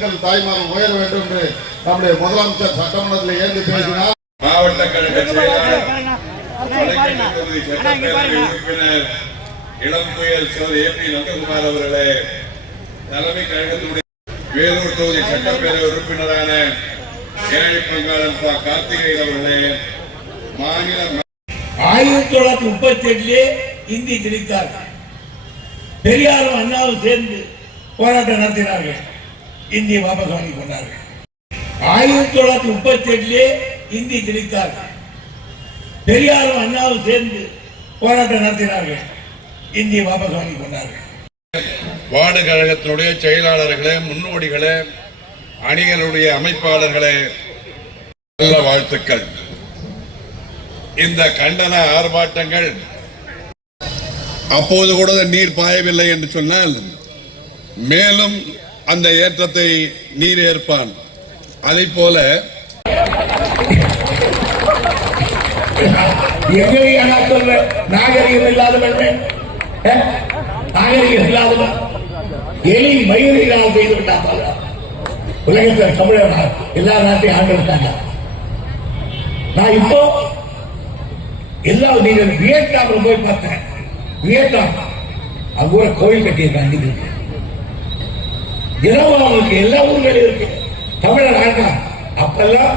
பெண்கள் தாய்மார்கள் உயர வேண்டும் என்று நம்முடைய முதலமைச்சர் சட்டமன்றத்தில் ஏந்து பேசினார். மாவட்ட கழக செயலாளர் இளம் புயல் சோதரி ஏ பி நந்தகுமார் அவர்களே தலைமை கழகத்தினுடைய வேலூர் தொகுதி சட்டப்பேரவை உறுப்பினரான ஏழை பங்காளர் ப. கார்த்திகேயன் அவர்களே மாநில ஆயிரத்தி தொள்ளாயிரத்தி முப்பத்தி எட்டுலே இந்தி திணித்தார்கள் பெரியாரும் அண்ணாவும் சேர்ந்து போராட்டம் நடத்தினார்கள். இந்திய வாபஸ் வாங்கிக் கொண்டார்கள். ஆயிரத்தி தொள்ளாயிரத்தி முப்பத்தி எட்டுலே இந்தி திணித்தார்கள் பெரியாரும் அண்ணாவும் சேர்ந்து போராட்டம் நடத்தினார்கள். இந்திய வாபஸ் வாங்கிக் கொண்டார்கள். வார்டு கழகத்தினுடைய செயலாளர்களே முன்னோடிகளே அணிகளுடைய அமைப்பாளர்களே நல்ல வாழ்த்துக்கள். இந்த கண்டன ஆர்ப்பாட்டங்கள் அப்போது கூட நீர் பாயவில்லை என்று சொன்னால் மேலும் அந்த ஏற்றத்தை நீர் ஏற்பான் அதை போல நாகரிகம் இல்லாதவன் நாகரிகம் இல்லாதவன்? எலி மயிரினால் செய்து விட்டாங்க உலகத்தில் தமிழர் எல்லா நாட்டையும் ஆண்டு இருக்காங்க நான் இப்போ எல்லா நீங்கள் வியட்நாம் போய் பார்த்தேன். வியட்நாம். அங்க கூட கோயில் கட்டியிருக்காங்க. இருக்கு அவங்களுக்கு எல்லா ஊர்களும் இருக்கு. தமிழர் ஆண்டா அப்பெல்லாம்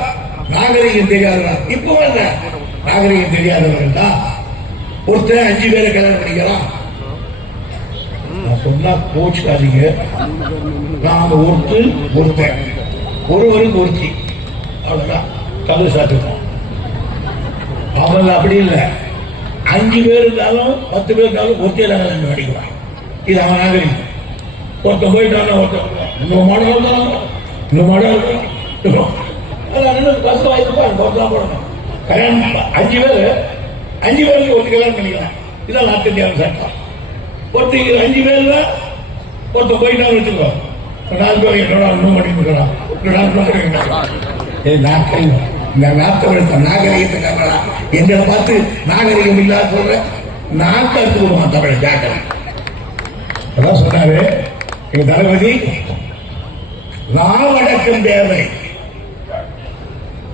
நாகரிகம் தெரியாதவர்கள். இப்போ என்ன? நாகரிகம் தெரியாதவர்கள் தான். ஒருத்தர் அஞ்சு பேரை கல்யாணம் பண்ணிக்கலாம். நான் சொன்னா கோச்சுக்காதீங்க. நாம ஒருத்து ஒருத்தன். ஒருவருக்கு ஒருத்தி. அவ்வளவுதான். கல்லு சாப்பிட்டுருக்கோம் அவங்க அப்படி இல்லை. அஞ்சு பேர் இருந்தாலும் பத்து பேர் இருந்தாலும் ஒருத்தே நாங்கள் பண்ணிக்கலாம் இது அவன் நாகரிகம். ஒருத்தன் போயிட்டான ஒருத்தன். இன்னும் மாடம் இருந்தாலும் இன்னும் மாடம் இருக்கும் பஸ் வாய்ப்பு ஒருத்தன் போடணும். கல்யாணம் அஞ்சு பேர் அஞ்சு பேருக்கு ஒருத்தர் கல்யாணம் பண்ணிக்கலாம். இதான் நார்த் இந்தியாவில் சட்டம். ஒருத்தர் அஞ்சு பேர்ல ஒருத்தர் போயிட்டான்னு வச்சுக்கோ நாலு பேர் என்னோட இன்னும் பண்ணி கொடுக்கலாம் என்னோட நாட்கள் இந்த நாட்டை எங்களை பார்த்து நாகரிகம் இல்லாத சொல்ற நாட்டை தமிழ் ஜாக்கிரதை. அதான் சொன்னாரு. தளபதி நாவடக்கம் தேவை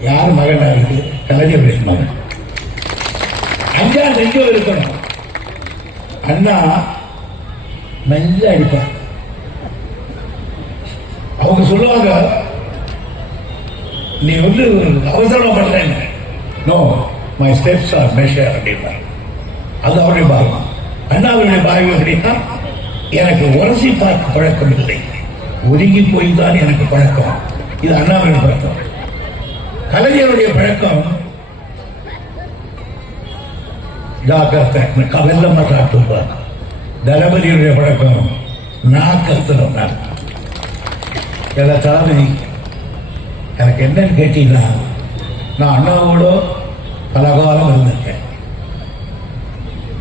யார் மகன் இருக்கு கலைஞருடைய மகன். அஞ்சா நெஞ்சம் இருக்கணும். அண்ணா நெஞ்ச அடிப்பார். அவங்க சொல்லுவாங்க நீ வந்து அவசரம் பண்றேன்னு no my steps are measure அப்படின்னா அது அவருடைய அண்ணா அண்ணாவுடைய பாகம் அப்படின்னா எனக்கு உரசி பார்க்க பழக்கம் இல்லை. ஒதுங்கி போய் தான் எனக்கு பழக்கம். இது அண்ணாவுடைய பழக்கம். கலைஞருடைய பழக்கம். ஜாக்கிரதை வெள்ள மாட்டாட்டுவார் தளபதியுடைய பழக்கம். நான் கத்துறோம் நான் எல்லா தலைமை எனக்கு என்னன்னு கேட்டீங்கன்னா நான் அண்ணாவோட பலகாலம் இருந்திருக்கேன்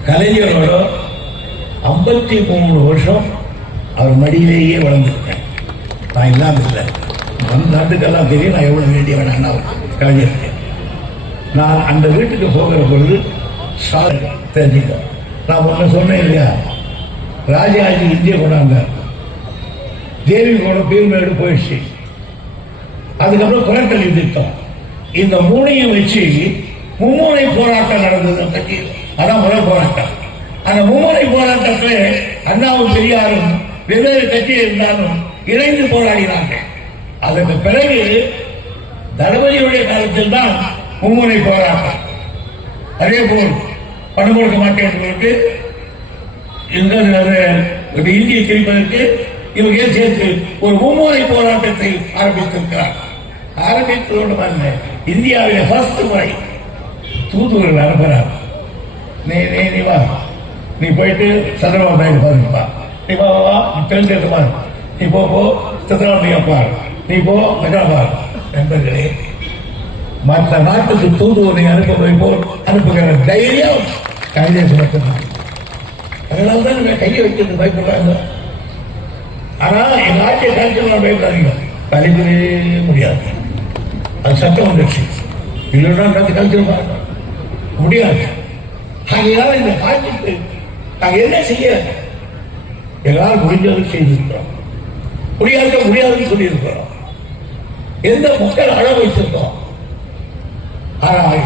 கலைஞரோட ஐம்பத்தி மூணு வருஷம் அவர் மடியிலேயே வளர்ந்துருக்கேன். நான் இல்லாம இல்லை. அந்த நாட்டுக்கெல்லாம் தெரியும் நான் எவ்வளவு வேண்டிய அண்ணா கலைஞருக்கு நான் அந்த வீட்டுக்கு போகிற பொழுது சார் தெரிஞ்சுக்க நான் ஒன்று சொன்னேன் இல்லையா? ராஜாஜி இந்திய கொண்டாந்தார். தேவி கூட பீர்மேடு போயிடுச்சு. அதுக்கப்புறம் குரட்டளி திட்டம். இந்த மூணையும் வச்சு மும்முனை போராட்டம் நடந்தது. பற்றி அதான் முதல் போராட்டம். அந்த மும்முனை போராட்டத்தில் அண்ணாவும் பெரியாரும் வெவ்வேறு கட்சியில் இருந்தாலும் இணைந்து போராடினாங்க. அதற்கு பிறகு தளபதியுடைய காலத்தில் தான் மும்முனை போராட்டம். அதே போல் பணம் கொடுக்க மாட்டேன் இந்த இந்தியை கிழிப்பதற்கு இவர்கள் சேர்த்து ஒரு மும்முனை போராட்டத்தை ஆரம்பித்திருக்கிறார்? ஆரம்பித்ததோடு அல்ல இந்தியாவில ஃபர்ஸ்ட் முறை தூத்துக்குடியில் அனுப்புகிறார். நீ நீ வா. நீ போயிட்டு சந்திரபாபு நாயுடு பாருப்பா நீ வா வா, வா பாரு நீ போ போ சந்திரபாபு பாரு. நீ போ மெகா பார். நண்பர்களே மற்ற நாட்டுக்கு தூதுவனை அனுப்புவதை போல் அனுப்புகிற தைரியம் கவிதை சுரக்கிறார் அதனால தான் இவங்க கையை வைக்கிறது பயப்படுறாங்க. ஆனா எங்க ஆட்சியை கழிச்சு பயப்படாதீங்க. கழிக்கவே முடியாது. அது சட்டம் வந்துருச்சு. இல்லைன்னா நடந்து கழிச்சிருப்பாங்க. முடியாது. ஆகையால இந்த காட்சிக்கு நாங்கள் என்ன செய்ய எங்களால் முடிஞ்சது செய்திருக்கிறோம். முடியாத முடியாதுன்னு சொல்லியிருக்கிறோம். எந்த மக்கள் அழ வைத்திருக்கோம் ஆனால்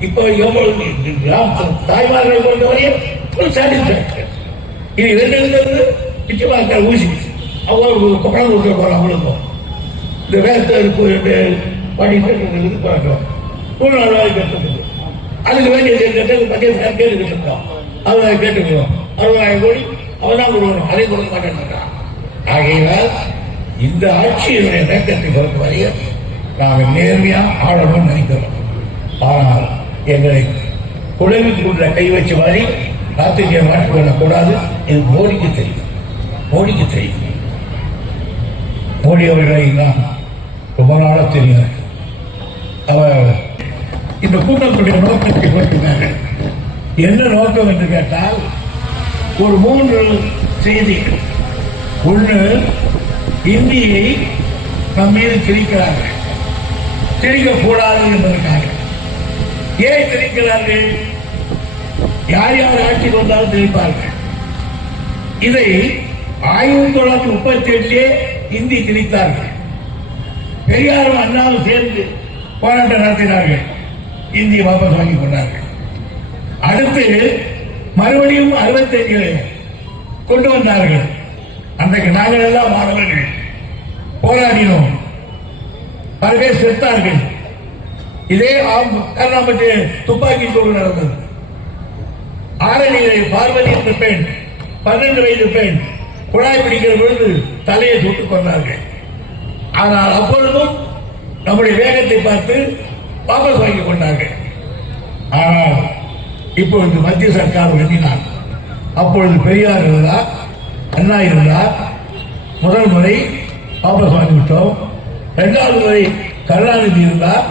இப்போ எவ்வளவு கிராம- தாய்மார்களை பொறுத்தவரையும் ஒரு சாட்டிஸ்பேக்ஷன் இது ரெண்டு இருக்கிறது நிச்சயமாக ஊசி அவங்க குழந்தை விட்டு போகிறோம் அவங்களுக்கும் இந்த வேலை படிக்கிறது பார்க்கலாம் மூணு நாள் வேலை கட்டுறது அதுக்கு வேண்டிய கேட்டு மத்திய கேட்டு இருக்கோம் அதை கேட்டுக்கிறோம் அறுபதாயிரம் கோடி அவன் தான் கொடுக்கணும். அதை கொடுக்க மாட்டேன்றான் ஆகையினால் இந்த ஆட்சியினுடைய நோக்கத்தை பொறுத்தவரையில் நாங்கள் நேர்மையா ஆளணும் நினைக்கிறோம் ஆனால் எங்களை குழந்தைக்குள்ள கை வச்ச மாதிரி காத்திரிக்கை மாற்றிக் கொள்ளக்கூடாது. இது மோடிக்கு தெரியும். மோடிக்கு தெரியும். மோடி அவர்களை நான் ரொம்ப நாளாக தெரியும். அவர் இந்த கூட்டத்துடைய நோக்கத்தை கொடுக்கிறாங்க என்ன நோக்கம் என்று கேட்டால் ஒரு மூன்று செய்தி. ஒன்று இந்தியை நம் மீது திணிக்கிறார்கள். திணிக்கக்கூடாது என்பதற்காக. ஏன் திணிக்கிறார்கள்? யார் யார் ஆட்சி வந்தாலும் திணிப்பார்கள். இதை ஆயிரத்தி தொள்ளாயிரத்தி முப்பத்தி எட்டிலே இந்தி திணித்தார்கள். பெரியாரும் அண்ணாவும் சேர்ந்து போராட்டம் நடத்தினார்கள். இந்தியை வாபஸ் வாங்கிக் கொண்டார்கள். அடுத்து மறுபடியும் அறுபத்தேழில் கொண்டு வந்தார்கள். அன்றைக்கு நாங்கள் எல்லாம் மாணவர்கள். போராடினோம். பல பேர் செத்தார்கள். இதே ஆம் கருணாம்பட்டு துப்பாக்கி சூடு நடந்தது. ஆரணியிலே பார்வதி என்ற பெண் பன்னெண்டு வயது பெண் குழாய் பிடிக்கிற பொழுது தலையை சுட்டுக் கொண்டார்கள். ஆனால் அப்பொழுதும் நம்முடைய வேகத்தை பார்த்து வாபஸ் வாங்கிக் கொண்டார்கள். ஆனால் இப்பொழுது மத்திய சர்க்கார் எண்ணினார் அப்பொழுது பெரியார் இருந்தார் அண்ணா இருந்தார் முதல் முறை வாபஸ் வாங்கிவிட்டோம். இரண்டாவது முறை கருணாநிதி இருந்தார்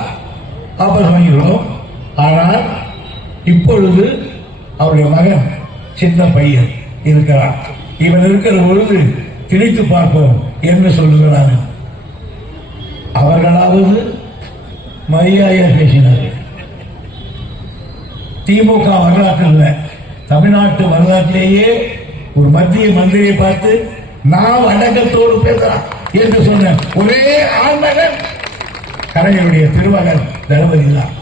வாபஸ் வாங்கிவிட்டோம். ஆனால் இப்பொழுது அவருடைய மகன் சின்ன பையன் இருக்கிறார் இவன் இருக்கிற பொழுது திணித்து பார்ப்போம் என்ன சொல்லுகிறான். அவர்களாவது மரியாதையாக பேசினார்கள். திமுக வரலாற்றில் தமிழ்நாட்டு வரலாற்றிலேயே ஒரு மத்திய மந்திரியை பார்த்து நான் அடக்கத்தோடு பேசலாம் என்று சொன்ன ஒரே ஆண்மகன் கலைஞருடைய திருமகன் தளபதி தான்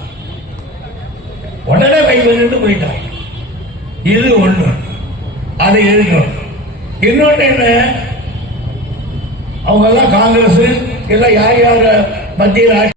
உடனே வைவன்னு போயிட்டான். இது ஒண்ணு. அதை எழுதணும் இன்னொன்று என்ன? அவங்க எல்லாம் காங்கிரஸ் எல்லாம் யார் யார் மத்தியில் ஆட்சி